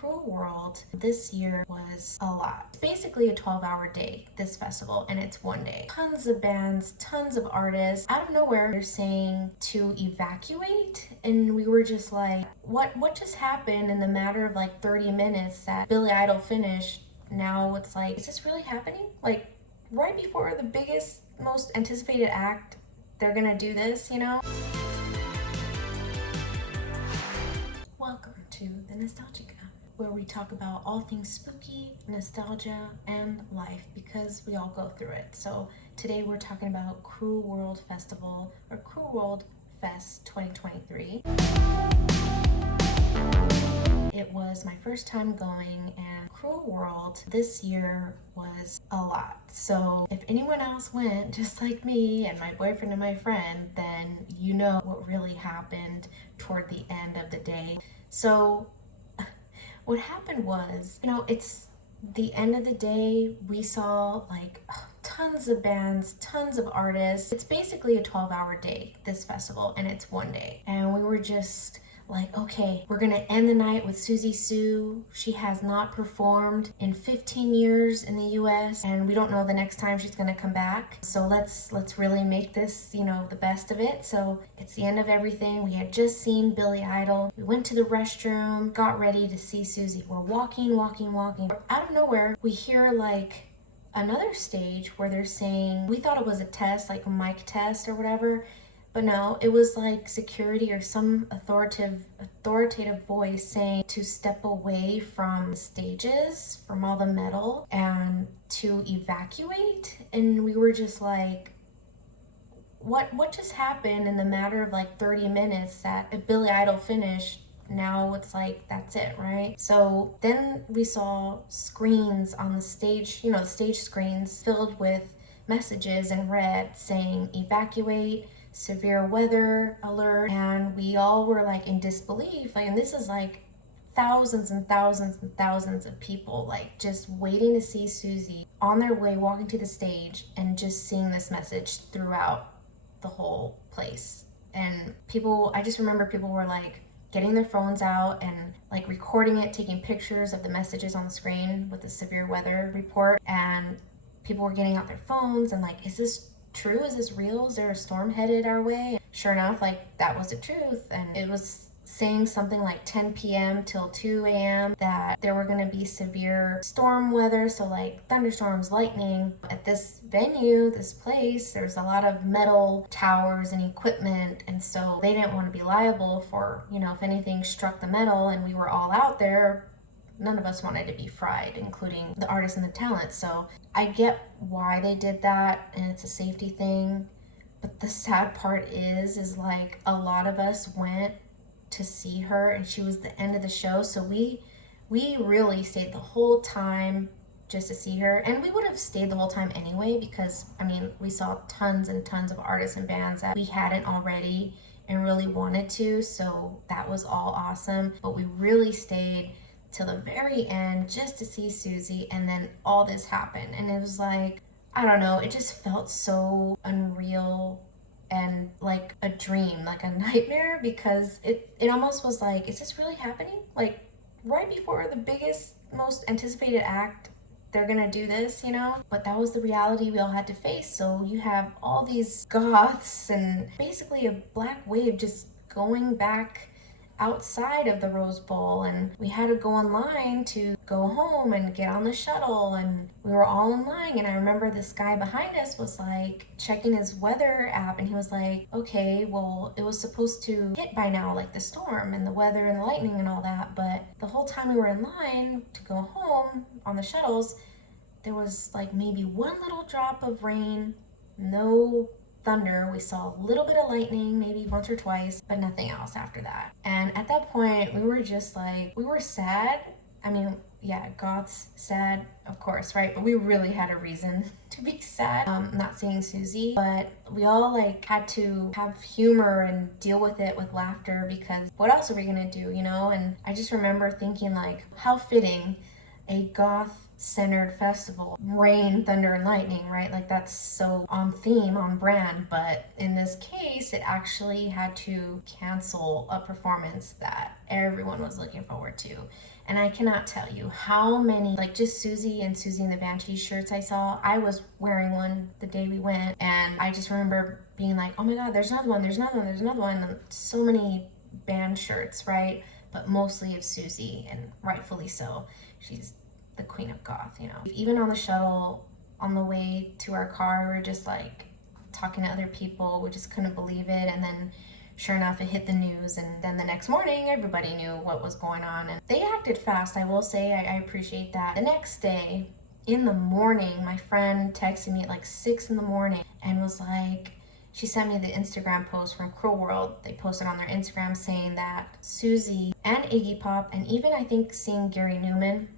Cruel World this year was a lot. It's basically a 12-hour day, this festival, and it's one day. Tons of bands, tons of artists. Out of nowhere, they're saying to evacuate, and we were just like, what just happened in the matter of like 30 minutes that Billy Idol finished? Now it's like, is this really happening? Like, right before the biggest, most anticipated act, they're gonna do this, you know? Welcome to the Nostalchica, where we talk about all things spooky, nostalgia, and life, because we all go through it. So today we're talking about Cruel World Festival, or Cruel World Fest 2023. It was my first time going, and Cruel World this year was a lot. So if anyone else went just like me and my boyfriend and my friend, then you know what really happened toward the end of the day. So what happened was, it's the end of the day. We saw like tons of bands, tons of artists. It's basically a 12-hour day, this festival, and it's one day. And we were just like, okay, we're gonna end the night with Siouxsie Sioux. She has not performed in 15 years in the US, and we don't know the next time she's gonna come back. So let's really make this, the best of it. So it's the end of everything. We had just seen Billy Idol. We went to the restroom, got ready to see Siouxsie. We're walking. Out of nowhere, we hear like another stage where they're saying, we thought it was a test, like a mic test or whatever. But no, it was like security or some authoritative voice saying to step away from the stages, from all the metal, and to evacuate. And we were just like, what just happened in the matter of like 30 minutes that if Billy Idol finished, now it's like, that's it, right? So then we saw screens on the stage, the stage screens filled with messages in red saying evacuate, severe weather alert, and we all were like in disbelief. Like, and this is like thousands and thousands and thousands of people like just waiting to see Siouxsie on their way walking to the stage, and just seeing this message throughout the whole place. And I just remember people were like getting their phones out and like recording it, taking pictures of the messages on the screen with the severe weather report, and people were getting out their phones and like, is this true? Is this real? Is there a storm headed our way? Sure enough, like that was the truth. And it was saying something like 10 p.m. till 2 a.m. that there were going to be severe storm weather. So like thunderstorms, lightning. At this venue, this place, there's a lot of metal towers and equipment. And so they didn't want to be liable for, if anything struck the metal and we were all out there. None of us wanted to be fried, including the artists and the talent. So I get why they did that, and it's a safety thing. But the sad part is like a lot of us went to see her, and she was the end of the show. So we really stayed the whole time just to see her. And we would have stayed the whole time anyway, because we saw tons and tons of artists and bands that we hadn't already and really wanted to. So that was all awesome. But we really stayed till the very end just to see Siouxsie, and then all this happened. And it was like, I don't know, it just felt so unreal and like a dream, like a nightmare, because it almost was like, is this really happening? Like right before the biggest, most anticipated act, they're gonna do this, But that was the reality we all had to face. So you have all these goths and basically a black wave just going back outside of the Rose Bowl, and we had to go online to go home and get on the shuttle, and we were all in line. And I remember this guy behind us was like checking his weather app, and he was like, okay, well, it was supposed to hit by now, like the storm and the weather and the lightning and all that, but the whole time we were in line to go home on the shuttles, there was like maybe one little drop of rain, no thunder. We saw a little bit of lightning, maybe once or twice, but nothing else after that. And at that point, we were just like, we were sad. Yeah, Goth's sad, of course, right? But we really had a reason to be sad, not seeing Siouxsie. But we all like had to have humor and deal with it with laughter, because what else are we gonna do, And I just remember thinking like, how fitting a goth-centered festival, rain, thunder, and lightning, right? Like that's so on theme, on brand. But in this case, it actually had to cancel a performance that everyone was looking forward to. And I cannot tell you how many, like just Siouxsie and Siouxsie and the Banshees shirts I saw. I was wearing one the day we went, and I just remember being like, oh my God, there's another one, there's another one, there's another one. And so many band shirts, right? But mostly of Siouxsie, and rightfully so. She's the queen of goth, you know. Even on the shuttle, on the way to our car, we were just like talking to other people. We just couldn't believe it. And then sure enough, it hit the news, and then the next morning, everybody knew what was going on. And they acted fast, I will say. I appreciate that. The next day, in the morning, my friend texted me at like 6 in the morning and was like, she sent me the Instagram post from Cruel World. They posted on their Instagram saying that Siouxsie and Iggy Pop, and even I think seeing Gary Newman,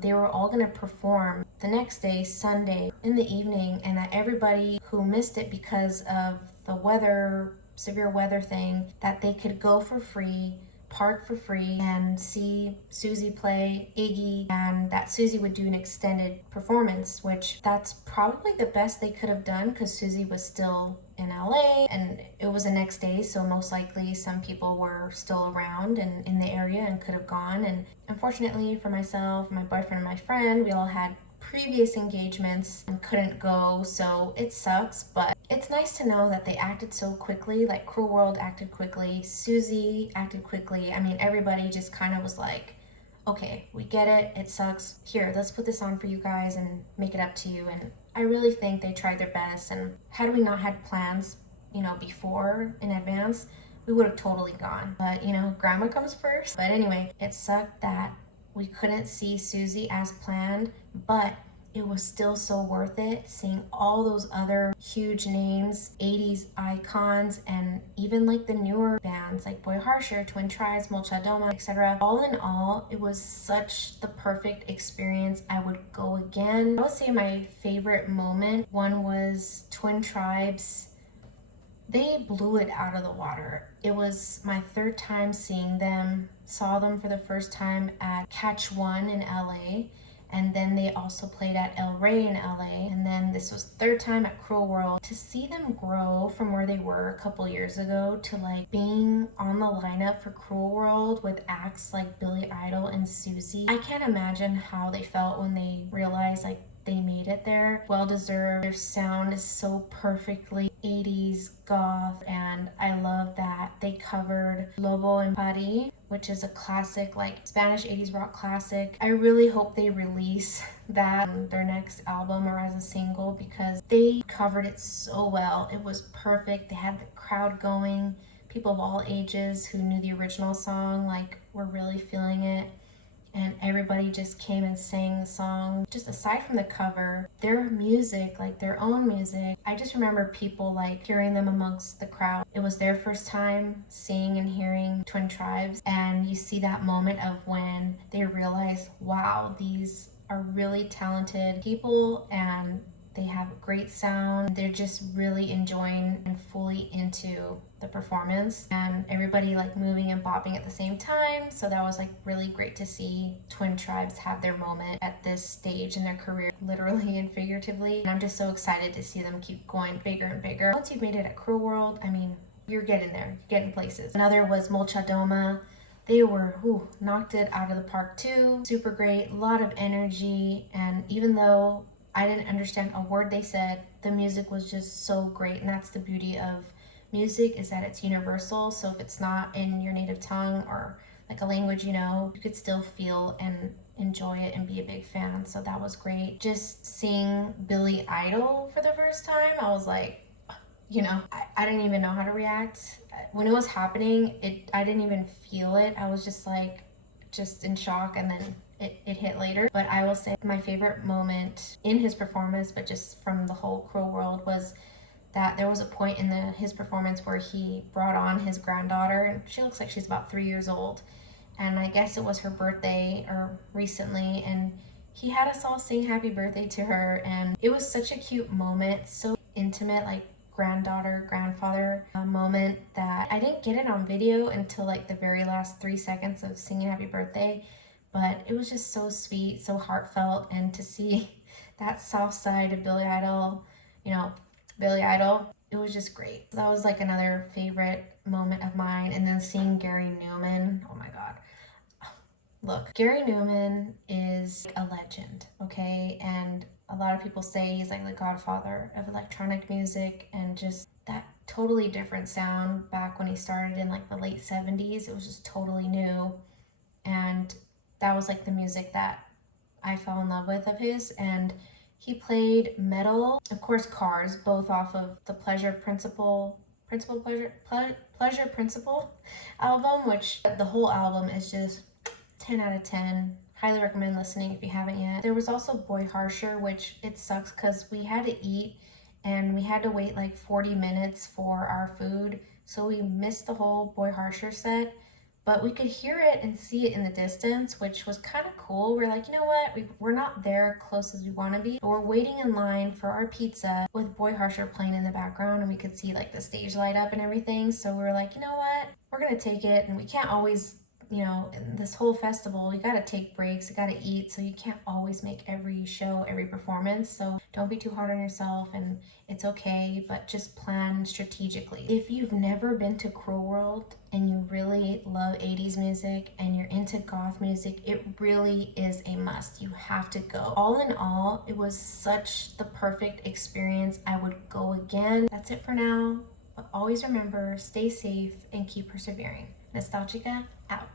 they were all going to perform the next day, Sunday, in the evening, and that everybody who missed it because of the weather, severe weather thing, that they could go for free, park for free, and see Siouxsie play, Iggy, and that Siouxsie would do an extended performance, which that's probably the best they could have done because Siouxsie was still in LA and it was the next day, so most likely some people were still around and in the area and could have gone. And unfortunately for myself, my boyfriend, and my friend, we all had previous engagements and couldn't go, so it sucks. But it's nice to know that they acted so quickly. Like Cruel World acted quickly, Siouxsie acted quickly. I mean, everybody just kind of was like, okay, we get it, it sucks, here, let's put this on for you guys and make it up to you. And I really think they tried their best, and had we not had plans, you know, before in advance, we would have totally gone. But you know, grandma comes first. But anyway, it sucked that we couldn't see Siouxsie as planned, but it was still so worth it seeing all those other huge names, 80s icons, and even like the newer bands like Boy Harsher, Twin Tribes, Molchat Doma, etc. All in all, it was such the perfect experience. I would go again. I would say my favorite moment, one was Twin Tribes. They blew it out of the water. It was my third time seeing them. Saw them for the first time at Catch One in LA, and then they also played at El Rey in LA, and then this was third time at Cruel World. To see them grow from where they were a couple years ago to like being on the lineup for Cruel World with acts like Billy Idol and Siouxsie, I can't imagine how they felt when they realized like they made it there. Well deserved. Their sound is so perfectly 80s goth, and I love that they covered Lobo and Paris, which is a classic, like Spanish 80s rock classic. I really hope they release that on their next album or as a single because they covered it so well. It was perfect. They had the crowd going. People of all ages who knew the original song like were really feeling it, and everybody just came and sang the song. Just aside from the cover, their music, like their own music, I just remember people like hearing them amongst the crowd. It was their first time seeing and hearing Twin Tribes, and you see that moment of when they realize, wow, these are really talented people and they have a great sound. They're just really enjoying and fully into the performance, and everybody like moving and bopping at the same time. So that was like really great to see Twin Tribes have their moment at this stage in their career, literally and figuratively. And I'm just so excited to see them keep going bigger and bigger. Once you've made it at Cruel World, I mean, you're getting there, you're getting places. Another was Molchat Doma. They were knocked it out of the park too. Super great, a lot of energy, and even though I didn't understand a word they said, the music was just so great. And that's the beauty of music, is that it's universal. So if it's not in your native tongue or like a language you know, you could still feel and enjoy it and be a big fan. So that was great. Just seeing Billy Idol for the first time, I was like, you know, I didn't even know how to react. When it was happening, I didn't even feel it. I was just like, just in shock, and then it hit later. But I will say my favorite moment in his performance, but just from the whole Cruel World, was that there was a point in his performance where he brought on his granddaughter, and she looks like she's about 3 years old, and I guess it was her birthday or recently, and he had us all sing happy birthday to her, and it was such a cute moment, so intimate, like granddaughter grandfather moment, that I didn't get it on video until like the very last 3 seconds of singing happy birthday. But it was just so sweet, so heartfelt, and to see that soft side of Billy Idol, you know, Billy Idol, it was just great. That was like another favorite moment of mine. And then seeing Gary Newman, oh my God. Look, Gary Newman is a legend, okay? And a lot of people say he's like the godfather of electronic music, and just that totally different sound back when he started in like the late 70s. It was just totally new. And that was like the music that I fell in love with of his. And he played metal, of course, Cars, both off of the Pleasure Principle album, which the whole album is just 10 out of 10. Highly recommend listening if you haven't yet. There was also Boy Harsher, which it sucks because we had to eat and we had to wait like 40 minutes for our food. So we missed the whole Boy Harsher set, but we could hear it and see it in the distance, which was kind of cool. We're like, you know what? We're not there close as we want to be, but we're waiting in line for our pizza with Boy Harsher playing in the background, and we could see like the stage light up and everything. So we were like, you know what? We're going to take it, and we can't always, you know, in this whole festival, you got to take breaks, you got to eat, so you can't always make every show, every performance. So don't be too hard on yourself, and it's okay, but just plan strategically. If you've never been to Cruel World and you really love 80s music and you're into goth music, it really is a must. You have to go. All in all, it was such the perfect experience. I would go again. That's it for now, but always remember, stay safe and keep persevering. Nostalchica out.